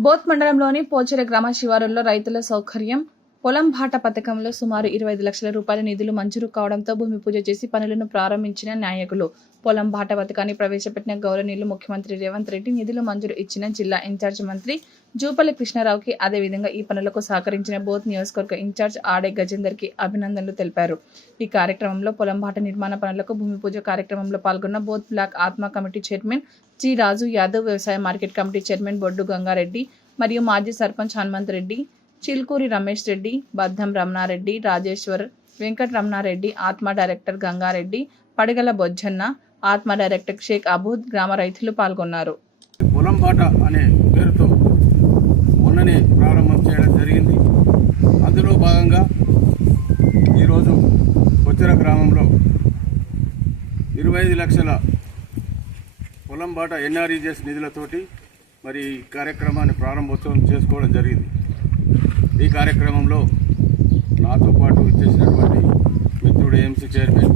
Both మండలంలోని పోచెర గ్రామ శివారుల్లో రైతుల సౌకర్యం పొలం బాట పథకంలో సుమారు ఇరవై ఐదు లక్షల రూపాయల నిధులు మంజూరు కావడంతో భూమి పూజ చేసి పనులను ప్రారంభించిన నాయకులు. పొలం బాట పథకాన్ని ప్రవేశపెట్టిన గౌరవనీయులు ముఖ్యమంత్రి రేవంత్ రెడ్డి నిధులు మంజూరు ఇచ్చిన జిల్లా ఇన్ఛార్జ్ మంత్రి జూపల్లి కృష్ణారావుకి అదేవిధంగా ఈ పనులకు సహకరించిన బోత్ నియోజకవర్గ ఇన్ఛార్జ్ ఆడే గజేందర్కి అభినందనలు తెలిపారు. ఈ కార్యక్రమంలో పొలం బాట నిర్మాణ పనులకు భూమి పూజ కార్యక్రమంలో పాల్గొన్న Boath block ATMA committee chairman G Raju Yadav వ్యవసాయ market committee chairman Boddu Gangareddy మరియు మాజీ సర్పంచ్ హనుమంత్ రెడ్డి చిల్కూరి రమేష్ రెడ్డి బద్దం రమణారెడ్డి రాజేశ్వర్ వెంకట రమణారెడ్డి ఆత్మ డైరెక్టర్ గంగారెడ్డి పడగల బొజ్జన్న ఆత్మ డైరెక్టర్ షేక్ అబూద్ గ్రామ రైతులు పాల్గొన్నారు. పొలం పాట అనే పేరుతో మొన్ననే ప్రారంభం చేయడం జరిగింది. అందులో భాగంగా ఈరోజు బొచ్చర గ్రామంలో ఇరవై ఐదు లక్షల పొలం బాట ఎన్ఆర్ఈజెస్ నిధులతోటి మరి ఈ కార్యక్రమాన్ని ప్రారంభోత్సవం చేసుకోవడం జరిగింది. ఈ కార్యక్రమంలో నాతో పాటు ఇచ్చేసినటువంటి మిత్రుడు ఏఎంసీ చైర్మన్